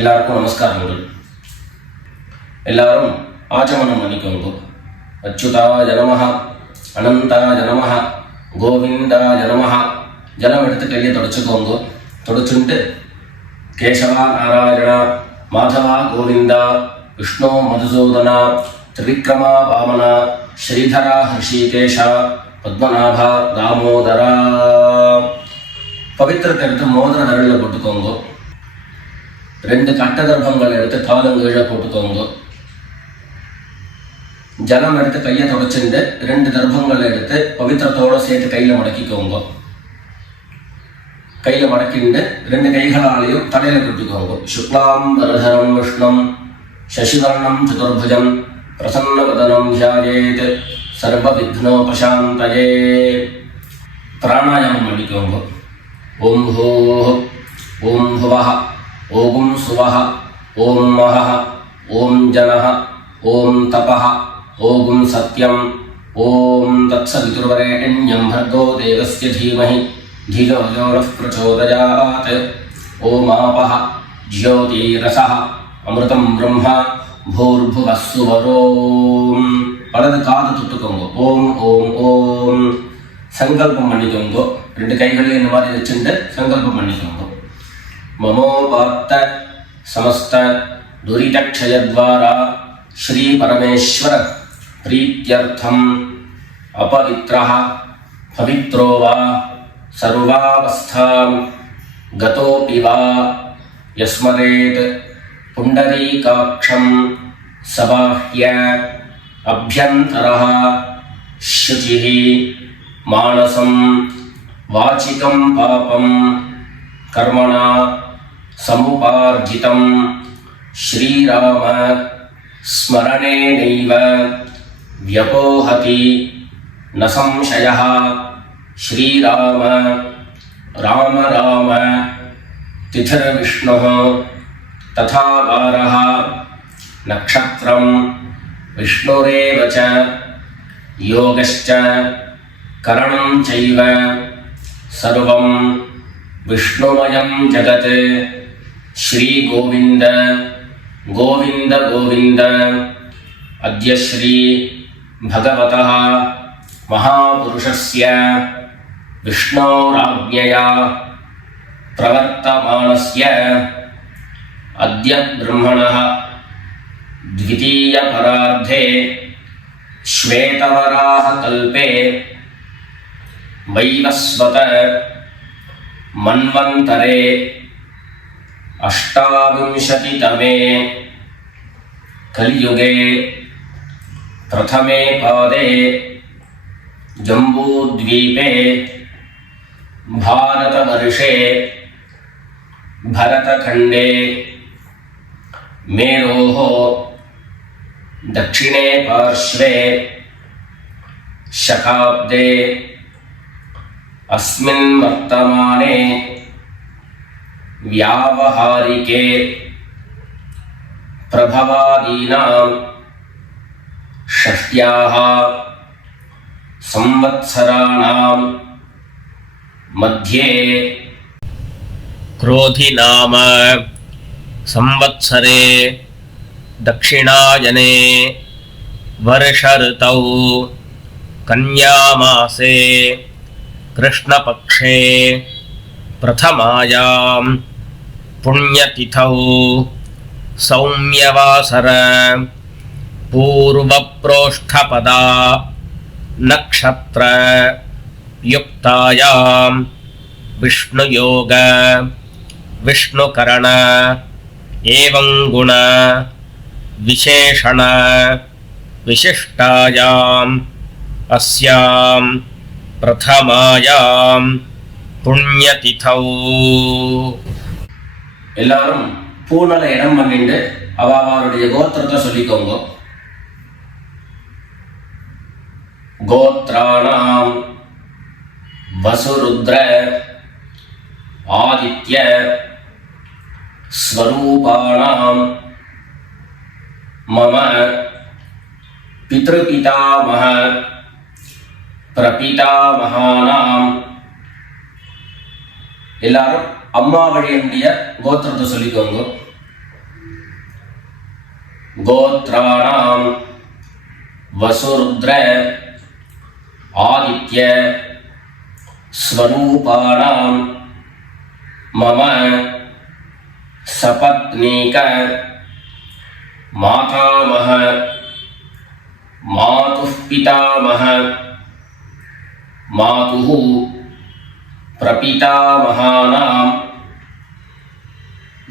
எல்லாருக்கும் நமஸ்காரங்கள். எல்லாரும் ஆச்சமனம் பண்ணிக்கோங்க. அச்சுதாய நமஹ, அனந்தாய நமஹ, கோவிந்தாய நமஹ. ஜலம் எடுத்து கையை தொடச்சுக்கோங்க. தொடச்சுட்டு கேசவா நாராயணா, மாதவா கோவிந்தா, விஷ்ணு மதுசூதனா, திரிவிக்ரமா வாமனா, ஸ்ரீதரா ஹர்ஷிகேஷா, பத்மநாபா தாமோதரா. பவித்திரத்தை எடுத்து மோதிர விரலில் போட்டுக்கோங்க. 2 கட்ட கர்ப்பங்கள் எடுத்து காலங்கீழே போட்டுக்கோங்க. ஜலம் எடுத்து கையை தொடச்சுட்டு 2 கர்ப்பங்களை எடுத்து பவித்திரத்தோடு சேர்த்து கையில் மடக்கிக்கோங்க. கையில் மடக்கிண்டு 2 கைகளாலையும் தலையில் கட்டிக்கோங்க. சுக்லாம் வரதரம் விஷ்ணம் சசிவர்ணம் சதுர்புஜம் பிரசன்னவதனம் தியாயேத் சர்வ விக்னோபசாந்தயே. பிராணாயாமம் பண்ணிக்கோங்க. ஓம் ஹோஹ், ஓம் ஹுவஹ, ஓம் சுவஹ, ஓம் மஹஹ, ஓம் ஜனஹ, ஓம் தபஹ, ஓம் சத்யம், ஓம் தத்சவிதுர்வரேண்யம் भर्गो देवस्य धीमहि धियो यो नः प्रचोदयात्. ஓம் ஆபஹ ஜ்யோதிரஸஹ அமிர்தம் பிரம்மா பூர்புவः சுவரோம். வலது காது தொட்டுக்கோங்க. ஓம் ஓம் ஓம். சங்கல்பம் பண்ணிக்கோங்க. 2 கைகளையும் இந்த மாதிரி வச்சுட்டு சங்கல்பம் பண்ணிக்கோங்க. மமோபாத்த சமஸ்த துரிதக்ஷயத்வாரா ஸ்ரீ பரமேஸ்வர பிரீத்யர்த்தம் அபவித்ரஹ பவித்ரோ வா சர்வாவஸ்தாம் கதோபி வா யஸ்மரேத் புண்டரீகாக்ஷம் சபாஹ்ய அப்யந்தரஹ சுசிஹ மானசம் வாசிகம் பாபம் கர்மணா சமுபார்ஜிதம் ஸ்ரீராம ஸ்மரணேனைவ வ்யபோஹதி ந சம்சயः. ஸ்ரீராம ராம ராம திதிர்விஷ்ணுः ததா வாரः நக்ஷத்ரம் விஷ்ணுரேவ ச யோகश्च கரணம் சைவ சர்வம் விஷ்ணுமயம் ஜகத். ஸ்ரீ கோவிந்த கோவிந்த கோவிந்த. அத்ய ஸ்ரீ பகவதः மகாபுருஷஸ்ய விஷ்ணோராஜ்ஞயா பிரவர்த்தமானஸ்ய அத்ய பிரம்மணः द्वितीयपरार्धे श्वेतवराह कल्पे वैवस्वत मन्वन्तरे अष्टाविंशतितमे कलियुगे प्रथमे पादे जम्बूद्वीपे भारतवर्षे भरतखण्डे मेरोः दक्षिणे पार्श्वे शकाब्दे अस्मिन् वर्तमाने व्यावहारिके प्रभवादीनां षष्ट्याः संवत्सराणां मध्ये क्रोधि नाम संवत्सरे दक्षिणायने वर्ष ऋतौ कन्यामासे कृष्णपक्षे प्रथमायां पुण्यतिथौ सौम्यवासर पूर्वप्रोष्ठपदा नक्षत्र युक्तायां विष्णुयोग विष्णुकरण एवं गुण विशेषण विशिष्टायाम् अस्यां प्रथमायां पुण्यतिथौ. எல்லாரும் பூனல இடம் பண்ணிட்டு அவருடைய கோத்திரத்தை சொல்லிக்கோங்க. கோத்ராணாம் வசுருத்ர ஆதித்ய ஸ்வரூபாணாம் மம பித்ருபிதாமஹ பிரபிதாமகானாம். எல்லாரும் அம்மா வழியுடைய கோத்திரத்தை சொல்லிக்கோங்க. गोत्राणां वसुरुद्र आदित्य स्वरूपाणां मम सपत्नीक मातामह मातुः पितामह मातुः प्रपितामहानाम्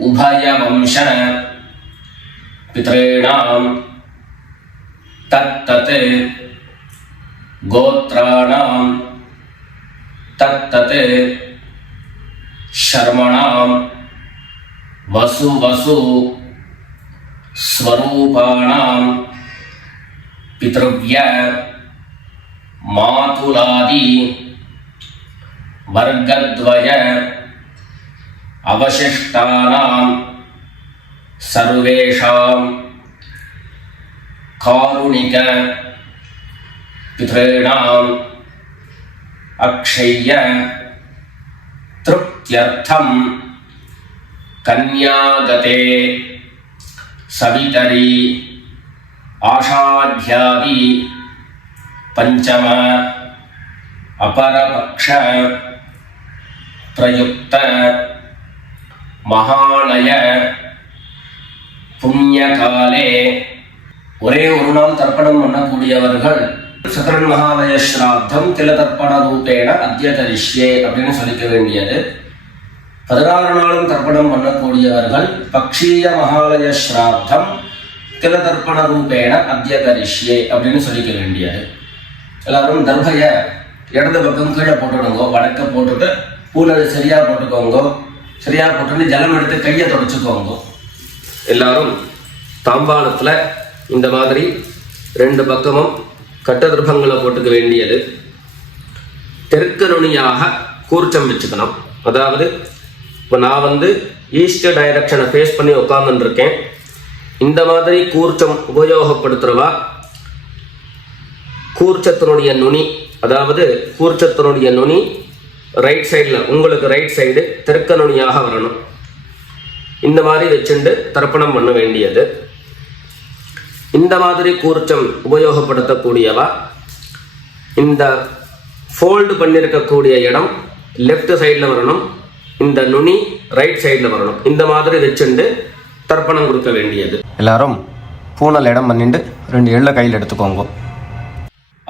उभयवंश पितॄणां तत्तत् गोत्राणां तत्तत् शर्मणां वसु स्वरूपाणां पितृव्य मातुलादि वर्गद्वय अवशिष्टानां सर्वेषां कारुणिक पितॄणाम् अक्षय्य तृप्त्यर्थं कन्यागते सवितरी आषाढ्यादि पंचम अपरपक्ष प्रयुक्त महालय புண்ணியகாலே ஒரே ஒரு நாள் தர்ப்பணம் பண்ணக்கூடியவர்கள் சக்கரன் மகாலய ஸ்ராத்தம் தில தர்ப்பண ரூபேண அத்ய கரிஷ்யே அப்படின்னு சொல்லிக்க வேண்டியது. 16 நாளும் தர்ப்பணம் பண்ணக்கூடியவர்கள் பக்ஷீய மகாலய ஸ்ராத்தம் தில தர்ப்பண ரூபேண அத்ய கரிஷ்யே அப்படின்னு சொல்லிக்க வேண்டியது. எல்லாரும் தர்பைய இடது பக்கம் கீழே போட்டுடுங்க, வடக்க போட்டுட்டு பூனை சரியா போட்டுக்கோங்க. சரியா போட்டுட்டு ஜலம் எடுத்து கையை தொடச்சுக்கோங்க. எல்லாரும் தாம்பாளத்தில் இந்த மாதிரி 2 பக்கமும் கட்டதிருப்பங்களை போட்டுக்க வேண்டியது. தெற்கு நுனியாக கூர்ச்சம் வச்சுக்கணும். அதாவது இப்போ நான் ஈஸ்ட் டைரக்ஷனை ஃபேஸ் பண்ணி உட்காந்துருக்கேன். இந்த மாதிரி கூர்ச்சம் உபயோகப்படுத்துகிறவா கூர்ச்சத்தினுடைய நுனி, அதாவது கூர்ச்சத்தினுடைய நுனி ரைட் சைடில், உங்களுக்கு ரைட் சைடு தெற்கு நுனியாக வரணும். இந்த மாதிரி வச்சுண்டு தர்ப்பணம் பண்ண வேண்டியது. இந்த மாதிரி கூர்ச்சம் உபயோகப்படுத்தக்கூடியவா இந்த ஃபோல்டு பண்ணியிருக்கக்கூடிய இடம் லெஃப்ட் சைடில் வரணும், இந்த நுனி ரைட் சைடில் வரணும். இந்த மாதிரி வச்சுண்டு தர்ப்பணம் கொடுக்க வேண்டியது. எல்லாரும் பூனல் இடம் பண்ணிட்டு 2 எள்ள கையில் எடுத்துக்கோங்க.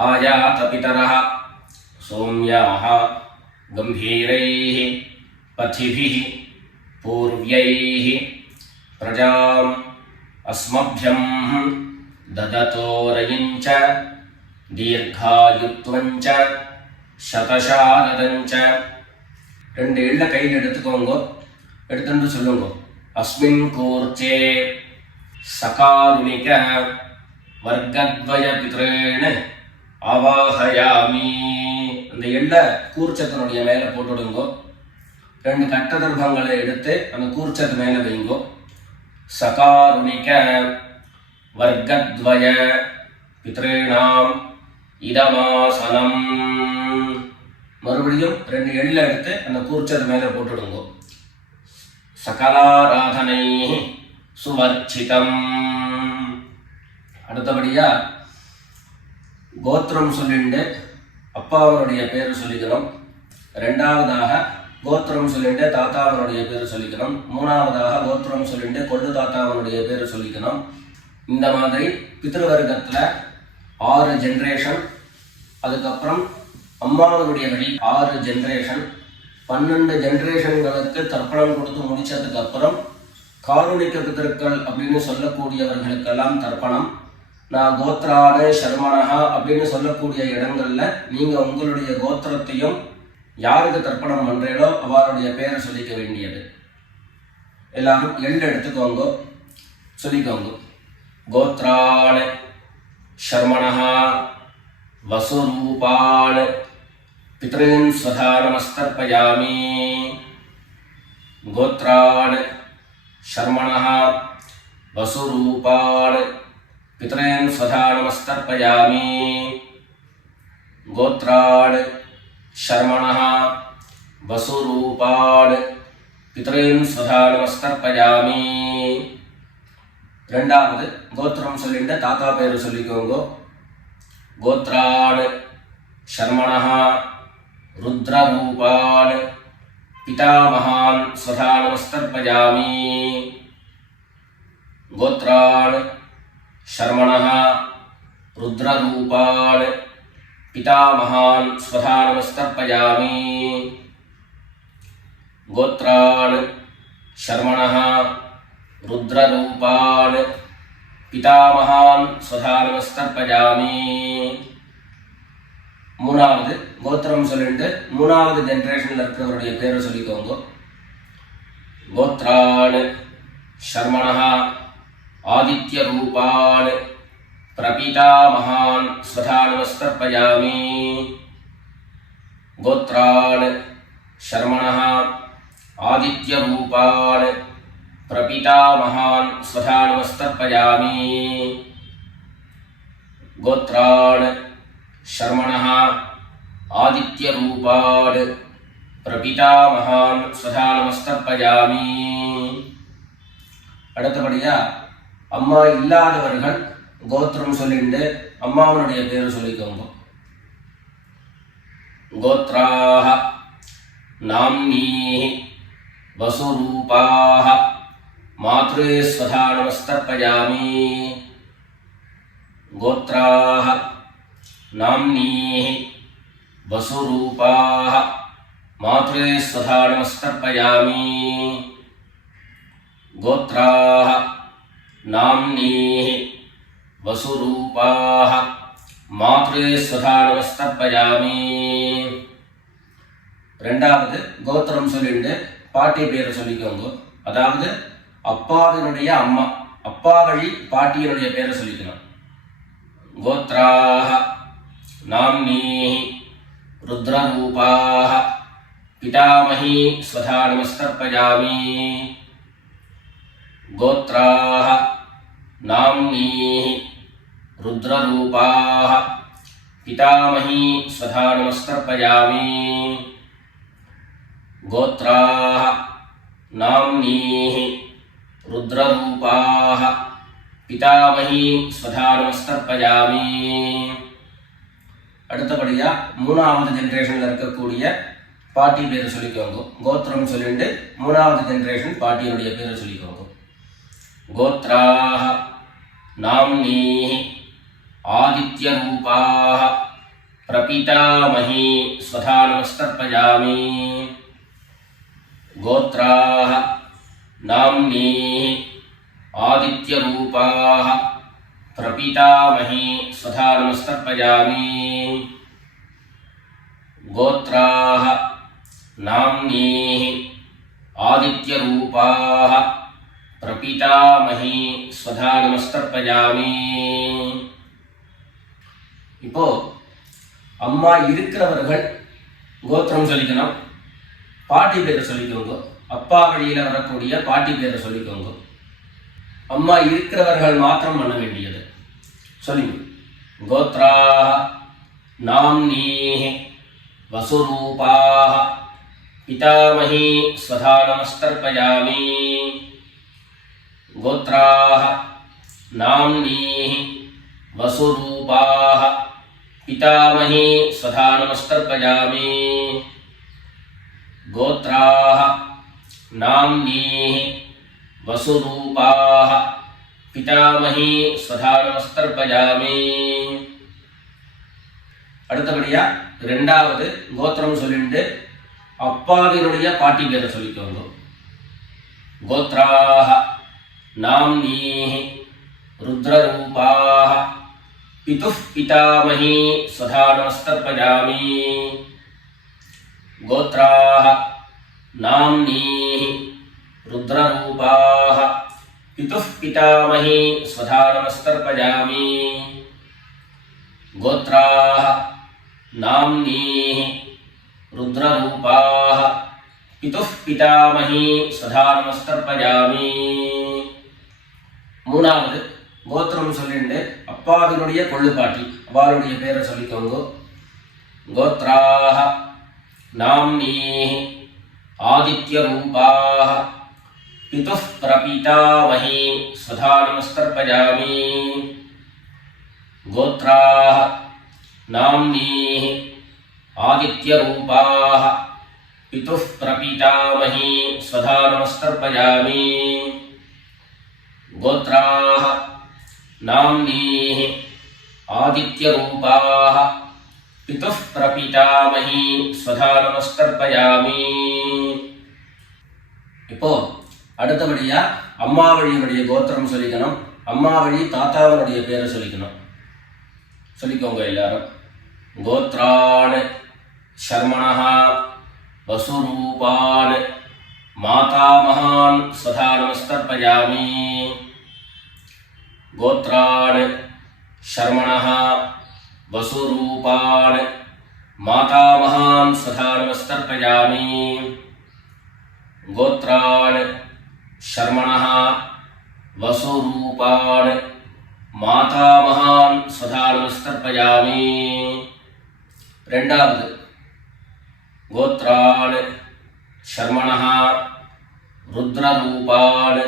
ஆயாத பிதரஹ சோம்யாஹ கம்பீரைஹ பதிபிஹ பூர்வ்யைஹ பிரஜாம் அஸ்மப்யம் தததோரயிஞ்ச தீர்காயுத்வஞ்ச சதசாரதஞ்ச. 2 எள்ள கையில் எடுத்துக்கோங்க. எடுத்துட்டு சொல்லுங்க, அஸ்மின் கூர்ச்சே சகாருணிக வர்க்கத்வய பித்ரேண அவாஹயாமி. அந்த எள்ள கூர்ச்சத்தினுடைய மேலே போட்டுடுங்கோ. 2 கட்டதர்பங்களை எடுத்து அந்த கூர்ச்சத்து மேலே வைங்கோ. சகாருணிக வர்க்கத்வய பித்ரேணாம் இதமாசனம். மறுபடியும் 2 எள்ள எடுத்து அந்த கூர்ச்சத்து மேலே போட்டுடுங்கோ. சகலாராதனை சுவர்ச்சிதம். அடுத்தபடியா கோத்திரம் சொல்லிட்டு அப்பாவனுடைய பேர் சொல்லிக்கணும். 2வதாக கோத்திரம் சொல்லிட்டு தாத்தாவனுடைய பேர் சொல்லிக்கணும். 3வதாக கோத்திரம் சொல்லிட்டு கொள்ளு தாத்தாவனுடைய பேர் சொல்லிக்கணும். இந்த மாதிரி பித்ருவர்க்கத்தில் 6 ஜென்ரேஷன், அதுக்கப்புறம் அம்மாவனுடைய வழி 6 ஜென்ரேஷன், 12 ஜென்ரேஷன்களுக்கு தர்ப்பணம் கொடுத்து முடிச்சதுக்கு அப்புறம் காருணிக பிதர்கள் அப்படின்னு சொல்லக்கூடியவர்களுக்கெல்லாம் தர்ப்பணம். நான் கோத்ரான சர்மனஹா அப்படின்னு சொல்லக்கூடிய இடங்கள்ல நீங்க உங்களுடைய கோத்திரத்தையும் யாருக்கு தர்ப்பணம் பண்றீங்களோ அவருடைய பேரை சொல்லிக்க வேண்டியது. எல்லாரும் எள்ளு எடுத்துக்கோங்க, சொல்லிக்கோங்க. கோத்ரான शर्मणः वसुरूपान् पितॄन् स्वधा नमस्तर्पयामि। गोत्रान् शर्मणः वसुरूपान् पितॄन् स्वधा नमस्तर्पयामि। गोत्रान् शर्मणः वसुरूपान् पितॄन् स्वधा नमस्तर्पयामि। ரெண்டாவது கோத்திரம் சொல்லிட்டு தாத்தா பேர் சொல்லிக்கோங்க. கோத்ரான் சர்மணஹ ருத்ரரூபான் பிதாமகான் ஸ்வதா நமஸ்தர்ப்பயாமி. கோத்ரான் சர்மணஹ ருத்ரரூபான் பிதாமகான் ஸ்வதா நமஸ்தர்ப்பயாமி. கோத்ரான் சர்மணஹ ருத்ரரூபான் பிதாமகான் ஸ்வதா நமஸ்தர்ப்பயாமி. மூணாவது கோத்திரம் சொல்லிட்டு மூணாவது ஜென்ரேஷன்ல இருக்கிறவருடைய பேரை சொல்லிக்கோங்க. கோத்ரான் சர்மணஹ ஆதித்ய ரூபான் பிரபிதாமகான் ஸ்வதா நமஸ்தர்ப்பயாமி. கோத்ரான் சர்மணஹ ஆதித்ய ரூபான் பிரபிதாமகான் ஸ்வதா நமஸ்தர்ப்பயாமி. கோத்ரான் சர்மணஹ ஆதித்ய ரூபான் பிரபிதாமகான் ஸ்வதா நமஸ்தர்ப்பயாமி. அடுத்தபடியா அம்மா இல்லாதவர்கள் கோத்திரம் சொல்லிட்டு அம்மாவனுடைய பேரு சொல்லிக்கோங்க. கோத்ராஹ நாம்னீஹ வசுரூபாஹ மாத்ரே ஸ்வதா நமஸ்தர்ப்பயாமி. கோத்ராஹ நாம்னீஹ வசுரூபாஹ மாத்ரே ஸ்வதா நமஸ்தர்ப்பயாமி. கோத்ராஹ நாம்னீஹ வசுரூபாஹ மாத்ரே ஸ்வதா நமஸ்தர்ப்பயாமி. ரெண்டாவது கோத்திரம் சொல்லிட்டு பாட்டி பேரை சொல்லிக்கோங்க. அதாவது அப்பாவினுடைய அம்மா, அப்பா வழி பாட்டியினுடைய பேரை சொல்லிக்கணும். கோத்ராஹ நாம்னீஹ ருத்ரரூபாஹ பிதாமஹி ஸ்வதா நமஸ்தர்ப்பயாமி. கோத்ராஹ நாம்னீஹ ருத்ரரூபாஹ பிதாமஹி ஸ்வதா நமஸ்தர்ப்பயாமி. கோத்ராஹ நாம்னீஹ ருத்ரரூபாஹ பிதாமஹி ஸ்வதா நமஸ்தர்ப்பயாமி. அடுத்தபடியா மூணாவது ஜென்ரேஷன்ல இருக்கக்கூடிய பாட்டி பேரை சொல்லிக்கோங்க. கோத்திரம் சொல்லிட்டு மூணாவது ஜென்ரேஷன் பாட்டியினுடைய பேரை சொல்லிக்கோங்க. கோத்ராஹ நாம்னீஹ ஆதித்ய ரூபாஹ பிரபிதாமஹி ஸ்வதா நமஸ்தர்ப்பயாமி. கோத்ராஹ நாம்னீஹ ஆதித்ய ரூபாஹ பிரபிதாமஹி ஸ்வதா நமஸ்தர்ப்பயாமி. கோத்ராஹ நாம்னீஹ ஆதித்ய ரூபாஹ பிரபிதாமஹி ஸ்வதா நமஸ்தர்ப்பயாமி. இப்போ அம்மா இருக்கிறவர்கள் கோத்திரம் சொல்லிக்கணும், பாட்டி பேரை சொல்லிக்கோங்க. அப்பா வழியில வரக்கூடிய பாட்டி பேரை சொல்லிக்கோங்க. அம்மா இருக்கிறவர்கள் மாத்திரம் பண்ண வேண்டியது சொல்லுங்க. கோத்ராஹ நாம்னீஹ வசுரூபாஹ பிதாமஹி ஸ்வதா நமஸ்தர்ப்பயாமி. கோத்ராஹ நாம்னீஹ வசுரூபாஹ பிதாமஹி ஸ்வதா நமஸ்தர்ப்பயாமி. கோத்ராஹ நாம்னீஹ வசுரூபாஹ பிதாமஹி ஸ்வதா நமஸ்தர்ப்பயாமி. அடுத்தபடியா ரெண்டாவது கோத்திரம் சொல்லிட்டு அப்பாவினுடைய பாட்டி பேரை சொல்லிக்கோங்க. கோத்ராஹ நாம்னீஹ ருத்ரரூபாஹ பிதுஹ் பிதாமஹி ஸ்வதா நமஸ்தர்ப்பயாமி. கோத்ராஹ நாம்னீஹ ருத்ரரூபாஹ பிதுஹ் பிதாமஹி ஸ்வதா நமஸ்தர்ப்பயாமி. கோத்ராஹ நாம்னீஹ ருத்ரரூபாஹ பிதுஹ் பிதாமஹி ஸ்வதா நமஸ்தர்ப்பயாமி. மூணாவது கோத்திரம் சொல்லிட்டு அப்பாவினுடைய கொள்ளுப்பாட்டி அவளுடைய பேரை சொல்லிக்கோங்க. கோத்ராஹ நாம்னீஹ ஆதித்ய ரூபாஹ पितुः प्रपीतामही स्वधा नमस्तर्पयामि। गोत्राः नाम्नीः आदित्यरूपाः पितुः प्रपीतामही स्वधा नमस्तर्पयामि। गोत्राः नाम्नीः आदित्यरूपाः पितुः प्रपीतामही स्वधा नमस्तर्पयामि। இப்போ அடுத்தபடியா அம்மா வழியினுடைய கோத்திரம் சொல்லிக்கணும். அம்மா வழி தாத்தாவனுடைய பேரை சொல்லிக்கணும். சொல்லிக்கோங்க எல்லாரும். கோத்ரான் சர்மணः வசுரூபான் மாதாமகான் சதா நமஸ்தர்ப்பயாமி. கோத்ரான் சர்மணः வசுரூபான் மாதாமகான் சதா நமஸ்தர்ப்பயாமி. गोत्रान् शर्मणः वसुरूपान् मातामहान् सदा नमस्तर्पयामि. ரெண்டாவது गोत्रान् शर्मणः रुद्ररूपान्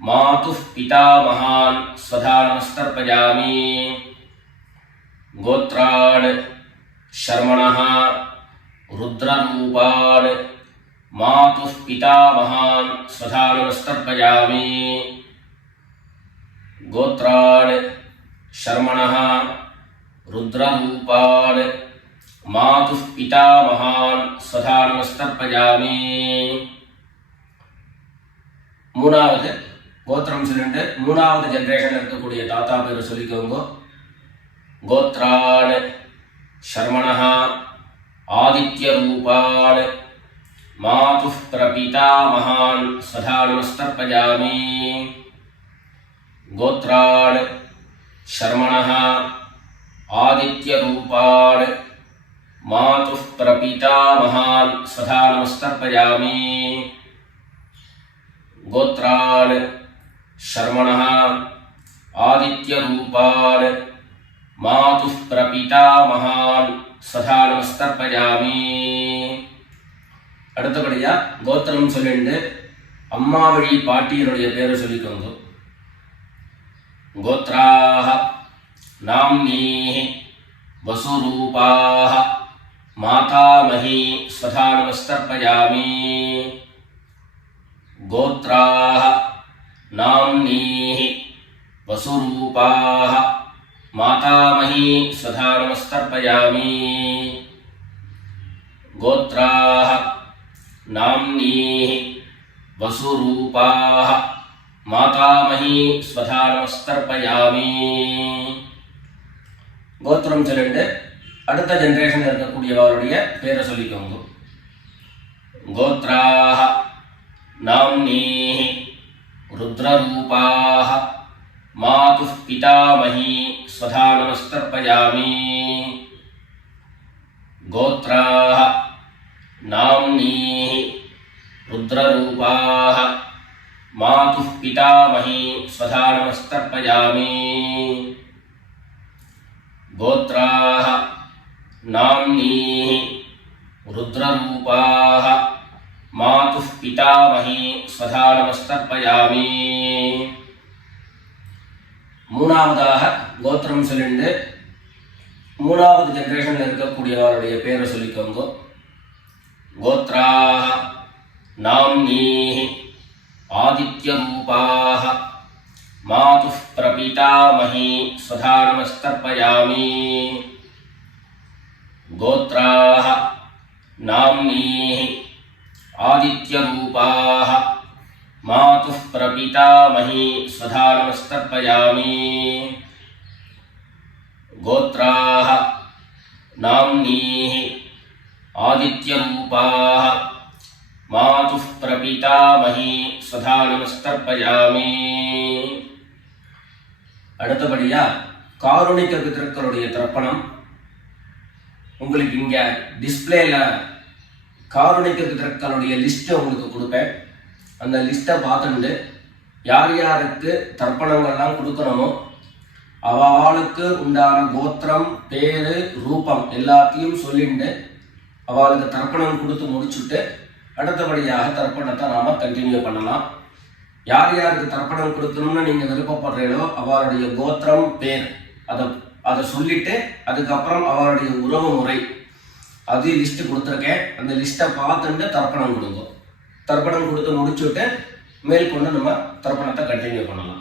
मातुः पितामहान् सदा नमस्तर्पयामि. गोत्रान् शर्मणः रुद्ररूपान् मातुः पितामहान् सदा नमस्तर्पयामि. गोत्रान् शर्मणः रुद्ररूपान् मातुः पितामहान् सदा नमस्तर्पयामि. மூணாவது கோத்திரம் சொல்லிட்டு மூணாவது ஜெனரேஷன்ல இருக்கக்கூடிய தாத்தா பேரை சொல்லிக்கோங்க. கோத்ரான் शर्मणः आदित्यरूपान् मातुः प्रपीतामहान् सदा नमस्तर्पयामि. गोत्रान् शर्मणः आदित्यरूपान् मातुः प्रपीतामहान् सदा नमस्तर्पयामि. गोत्रान् शर्मणः आदित्यरूपान् मातुः प्रपीतामहान् सदा नमस्तर्पयामि. அடுத்தபடியா கோத்திரம் சொல்லிட்டு அம்மா வழி பாட்டியனுடைய பேரை சொல்லிக்கோங்க. கோத்ராः நாம்னீः வசுரூபாः மாதாமஹீ स्वधा नमस्तर्पयामि. गोत्राः नाम्नीः वसुरूपाः मातामही स्वधा नमस्तर्पयामि. गोत्राः नाम्नीः वसुरूपाः मातामही स्वधा नमस्तर्पयामि. கோத்திரம் சொல்லிட்டு அடுத்த ஜெனரேஷன் இருக்கக்கூடியவருடைய பேரை சொல்லிக்கோங்க. கோத்ராः नाम्नीः रुद्ररूपाः मातुः पितामही स्वधा नमस्तर्पयामि. गोत्राः नाम्नीः रुद्ररूपाः मातुः पितामही स्वधा नमस्तर्पयामि. गोत्राः नाम्नीः रुद्ररूपाः मातुः पितामही स्वधा नमस्तर्पयामि. மூணாவதாக கோத்திரம் சொல்லிட்டு மூணாவது ஜெனரேஷன்ல இருக்கக்கூடியவருடைய பேரை சொல்லிக்கோங்க. गोत्राः नाम्नीः आदित्यरूपाः मातुः प्रपीतामही स्वधा नमस्तर्पयामि. गोत्राः नाम्नीः आदित्यरूपाः मातुः प्रपीतामही स्वधा नमस्तर्पयामि. गोत्राः नाम्नीः आदित्यरूपाः मातुः प्रपीतामही स्वधा नमस्तर्पयामि. அடுத்தபடியா காருணிக பிதர்களுடைய தர்ப்பணம். உங்களுக்கு இங்க டிஸ்பிளேல காருணிக பிதர்களுடைய லிஸ்ட் உங்களுக்கு கொடுப்பேன். அந்த லிஸ்ட்டை பார்த்துட்டு யார் யாருக்கு தர்ப்பணங்கள்லாம் கொடுக்கணுமோ அவளுக்கு உண்டான கோத்திரம் பேரு ரூபம் எல்லாத்தையும் சொல்லிட்டு அவளுக்கு தர்ப்பணம் கொடுத்து முடிச்சுட்டு அடுத்தபடியாக தர்ப்பணத்தை நாம கண்டினியூ பண்ணலாம். யார் யாருக்கு தர்ப்பணம் கொடுக்கணும்னு நீங்க விருப்பப்படுறீங்களோ அவருடைய கோத்திரம் பேர் அதை சொல்லிட்டு அதுக்கப்புறம் அவருடைய உறவு முறை அது லிஸ்ட் கொடுத்துருக்கேன். அந்த லிஸ்ட்டை பார்த்துட்டு தர்ப்பணம் கொடுங்க. தர்ப்பணம் கொடுத்து முடிச்சுட்டு மேற்கொண்டு நம்ம தர்ப்பணத்தை கண்டினியூ பண்ணலாம்.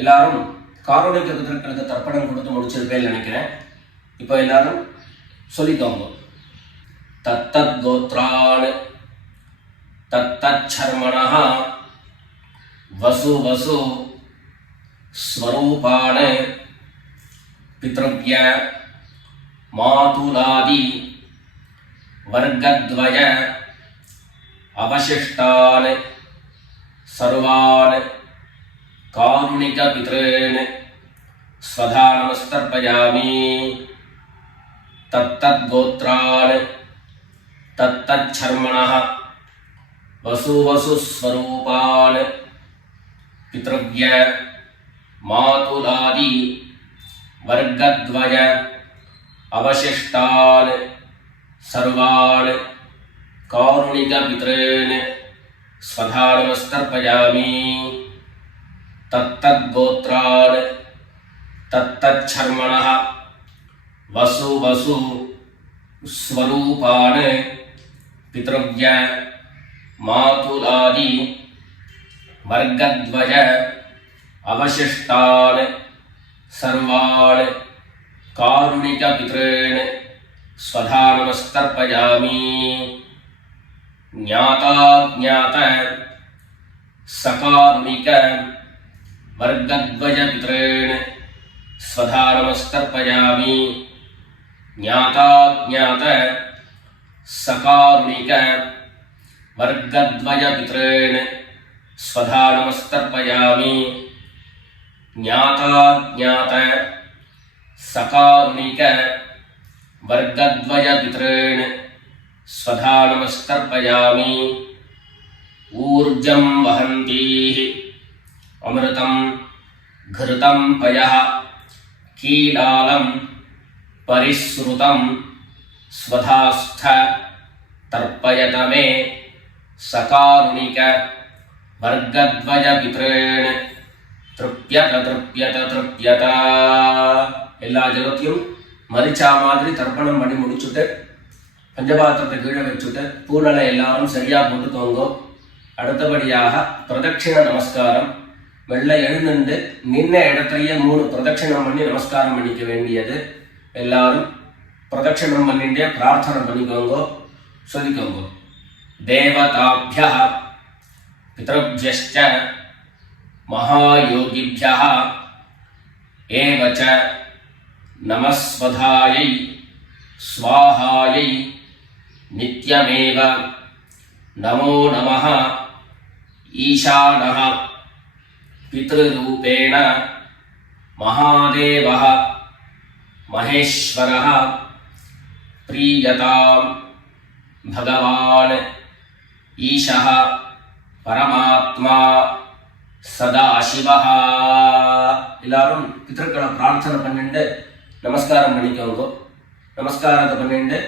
எல்லாரும் காரணிக்க பிதர்களுக்கு தர்ப்பணம் கொடுத்து முடிச்சிருப்பேன்னு நினைக்கிறேன். இப்போ எல்லாரும் சொல்லிக்கோங்க. தத்தத் கோத்ரான் தத்தத் சர்மணः வசு வசு ஸ்வரூபான் பித்ருவ்ய மாதுலாதி வர்க்கத்வய அவசிஷ்டான் சர்வான் காருணிக பித்ரேன் ஸ்வதா நமஸ்தர்ப்பயாமி. தத்தத் கோத்ரான் தத்தத் சர்மணः வசு வசு ஸ்வரூபான் பித்ருவ்ய மாதுலாதி வர்க்கத்வய அவசிஷ்டான் சர்வான் காருணிக பித்ரேன் ஸ்வதா நமஸ்தர்ப்பயாமி. தத்தத் கோத்ரான் தத்தத் சர்மணः வசு வசு ஸ்வரூபான் பித்ருவ்ய மாதுலாதி வர்க்கத்வய அவசிஷ்டான் சர்வான் காருணிக பித்ரேன் ஸ்வதா நமஸ்தர்ப்பயாமி. ஞாதா ஞாத சகாருணிக வர்க்கத்வய பித்ரேன் ஸ்வதா நமஸ்தர்ப்பயாமி. ஞாதா ஞாத சகாருணிக வர்க்கத்வய பித்ரேன் स्वधा नमस्तर्पयामि ज्ञाताज्ञात सकारुणिक वर्गद्वय पितॄन् स्वधा नमस्तर्पयामि ऊर्जं वहन्तीः अमृतं घृतं पयः कीलालं परिसृतं स्वधास्थ तर्पयत मे सकारुणिक वर्गद्वय पितॄन् तृप्यत तृप्यत तृप्यत எல்லா ஜலத்தையும் மரிச்சா மாதிரி தர்ப்பணம் பண்ணி முடிச்சுட்டு பஞ்சபாத்திரத்தை கீழே வச்சுட்டு பூனலை எல்லாரும் சரியா போட்டுக்கோங்க. அடுத்தபடியாக பிரதட்சிண நமஸ்காரம். வெள்ளை எழுந்துண்டு நின்ன இடத்துலயே 3 பிரதட்சிணம் பண்ணி நமஸ்காரம் பண்ணிக்க வேண்டியது. எல்லாரும் பிரதட்சிணம் பண்ணிட்டே பிரார்த்தனை பண்ணிக்கோங்க, சொல்லிக்கோங்க. தேவதாபியः பித்ருभ्यश्च महायोगिभ्यः एव च नमस्वधायै स्वाहायै नित्यमेव नमो नमः ईशानः पितृरूपेण महादेवः महेश्वरः प्रीयतां भगवान् ईशः परमात्मा सदाशिवः. எல்லாரும் பித்ருக்களை பிரார்த்தனை பண்ணிட்டு நமஸ்காரம் பண்ணிக்கோங்க. நமஸ்காரத்தை பண்ணிட்டு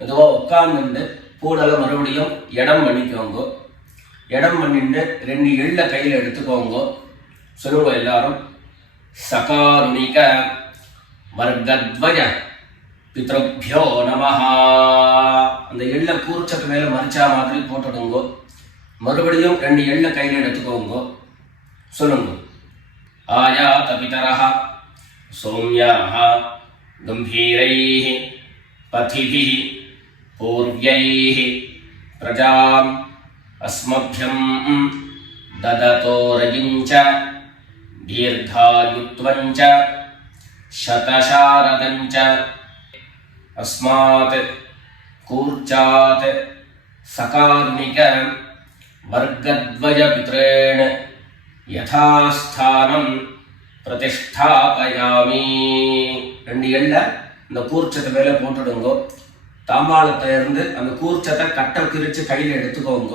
மெதுவாக உட்கார்ந்துட்டு பூனலை மறுபடியும் இடம் பண்ணிக்கோங்க. இடம் பண்ணிட்டு 2 எள்ள கையில் எடுத்துக்கோங்க. சொல்லுங்க எல்லாரும். சகாருணிக வர்கத்வய பித்ருभ्यो நமஹ. அந்த எள்ள கூர்ச்சத்து மேல மரிச்சா மாதிரி போட்டுடுங்க. மறுபடியும் 2 எள்ள கையில் எடுத்துக்கோங்க. சொல்லுங்க. ஆயாத பிதரஹ சௌம்யாஹ கம்பீரைஹ பதிபிஹ பூர்வ்யைஹ பிரஜாம் அஸ்மभ्यं ददतोरयिञ्च दीर्घायुत्वञ्च शतशारदञ्च अस्मात् कूर्चात् सकारुणिक वर्गद्वय पितॄन् यथास्थानं प्रतिष्ठापयामि. 2 எள்ள இந்த கூர்ச்சத்தை மேலே போட்டுடுங்க. தாம்பாளத்தை இருந்து அந்த கூர்ச்சத்தை கட்டை கிரிச்சு கையில் எடுத்துக்கோங்க.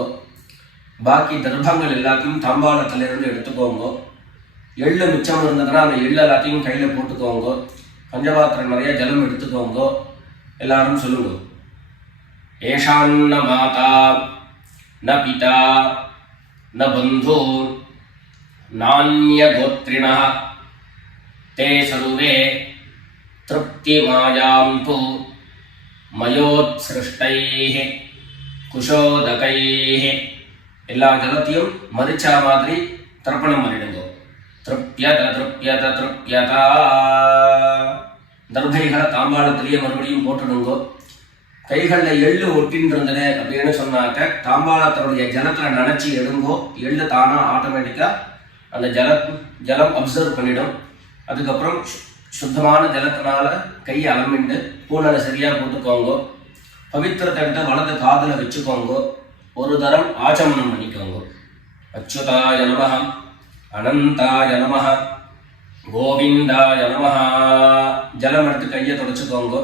பாக்கி தர்ப்பங்கள் எல்லாத்தையும் தாம்பாளத்துல இருந்து எடுத்துக்கோங்க. எள்ளு மிச்சம் இருந்ததுன்னா அந்த எள்ளு எல்லாத்தையும் கையில போட்டுக்கோங்க. பஞ்சபாத்திரம் நிறைய ஜலம் எடுத்துக்கோங்க. எல்லாரும் சொல்லுங்க. ஏஷான்ன மாதா ந பிதா ந பந்து நான்ய கோத்ரிணः தே சர்வே திருப்திமாயாந்து மயோத்ஸ்ருஷ்டைः குஷோதகைः. எல்லா ஜலத்தையும் மரிச்சா மாதிரி தர்ப்பணம் பண்ணிடுங்க. திருப்யத திருப்யத திருப்யதா. தர்பைகளை தாம்பாளத்திலேயே மறுபடியும் போட்டுடுங்க. கைகளில் எள்ளு ஒட்டின்னு இருந்தது அப்படின்னு சொன்னாக்க தாம்பாளத்தினுடைய ஜலத்தில் நினைச்சி எடுங்கோ. எள்ளு தானா ஆட்டோமேட்டிக்கா அந்த ஜலம் அப்சர்வ் பண்ணிடும். அதுக்கப்புறம் சுத்தமான ஜலத்தினால கையை அலம்பிண்டு பூனலை சரியா போட்டுக்கோங்க. பவித்திரத்தை எடுத்து வலது காதுல வச்சுக்கோங்க. ஒரு தரம் ஆச்சமனம் பண்ணிக்கோங்க. அச்சுதாய நமஹ அனந்தாய நமஹ கோவிந்தாய நமஹ. ஜலம் எடுத்து கையை தொடச்சுக்கோங்க.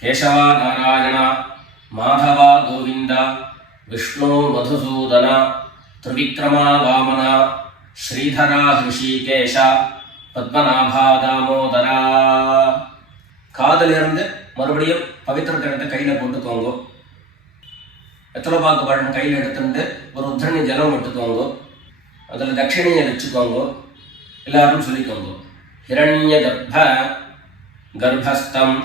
கேசவா நாராயண மாதவா கோவிந்தா விஷ்ணு மதுசூதன திரிவிக்ரமா வாமனா ஸ்ரீதரா ஹிருஷிகேஷ பத்மநாபா தாமோதரா. காதிலிருந்து மறுபடியும் பவித்திரத்தை எடுத்து கையில போட்டுக்கோங்க. வெத்தலை பாக்கு பழம் கையில் எடுத்துட்டு ஒரு உத்தரணி ஜலம் எடுத்துக்கோங்க. அதில் தட்சிணையை வச்சுக்கோங்க. எல்லாரும் சொல்லிக்கோங்க. ஹிரண்ய கர்ப்பஸ்தம்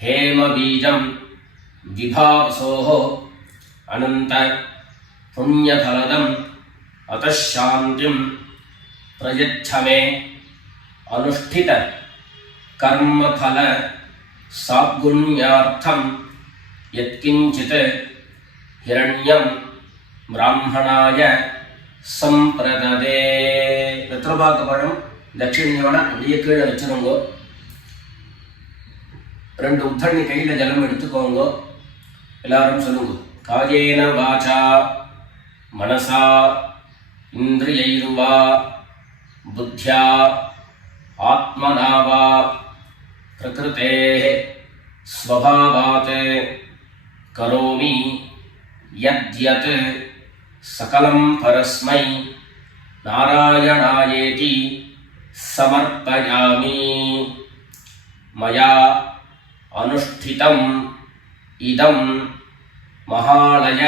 हेम बीजं विभावसोः अनंत पुण्यफलदम् अतः शांतिं प्रयच्छ मे अनुष्ठित कर्मफल सागुण्यार्थं यत्किंचित् हिरण्यं ब्राह्मणाय संप्रददे. வெத்தலைபாக்கு தட்சிணையோட அப்படியே கீழே வச்சிருங்க. 2 உத்தரணி கையில ஜலம் எடுத்துக்கோங்க. எல்லாரும் சொல்லுங்க. காயேன வாசா மனசா இந்திரியைர்வா புத்யா ஆத்மனா வா பிரகிருதேஹ ஸ்வபாவாத் கரோமி யத்யத் சகலம் பரஸ்மை நாராயணாயேதி சமர்ப்பயாமி. மயா அனுஷ்டிதம் இதம் மகாலய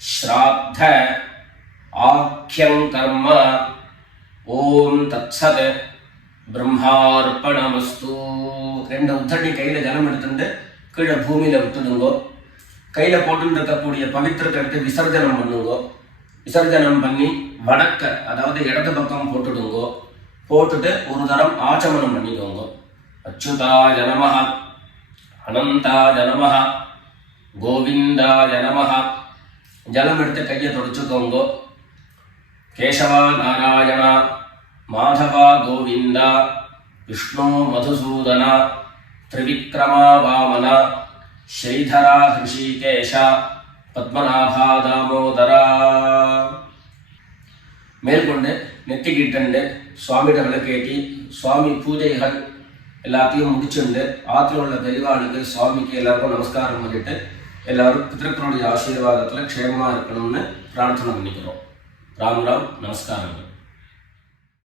ஸ்ராத்த ஆக்யம் கர்ம. ஓம் தத்சத் பிரம்மார்ப்பணமஸ்து. ரெண்டு உத்தரணி கையில் ஜலம் எடுத்துட்டு கீழே பூமியில் விட்டுடுங்கோ. கையில் போட்டு இருக்கக்கூடிய பவித்திரத்தை எடுத்து விசர்ஜனம் பண்ணுங்கோ. விசர்ஜனம் பண்ணி வடக்க அதாவது இடது பக்கம் போட்டுடுங்கோ. போட்டுட்டு ஒரு தரம் ஆச்சமனம் பண்ணிக்கோங்க. அச்சுதாய நமஹ, அனந்தாய நமஹ, கோவிந்தாய நமஹ. ஜலம் எடுத்து கையை தொடச்சுக்கோங்க. கேசவா நாராயணா, மாதவா கோவிந்தா, விஷ்ணு மதுசூதனா, திரிவிக்ரமா வாமனா, ஸ்ரீதரா ஹிருஷிகேஷா, பத்மநாபா தாமோதரா. மேற்கொண்டு நெத்திக்கிட்டு சுவாமியிட விளக்கேற்றி சுவாமி பூஜைகள் எல்லாத்தையும் முடிச்சுண்டு ஆற்றுல உள்ள பெரியவாளுக்கு சுவாமிக்கு எல்லாருக்கும் நமஸ்காரம் பண்ணிட்டு எல்லாரும் பிதர்களுடைய ஆசீர்வாதத்தில் க்ஷேமமாக இருக்கணும்னு பிரார்த்தனை பண்ணிக்கிறோம். ராம் ராம், நமஸ்காரம்.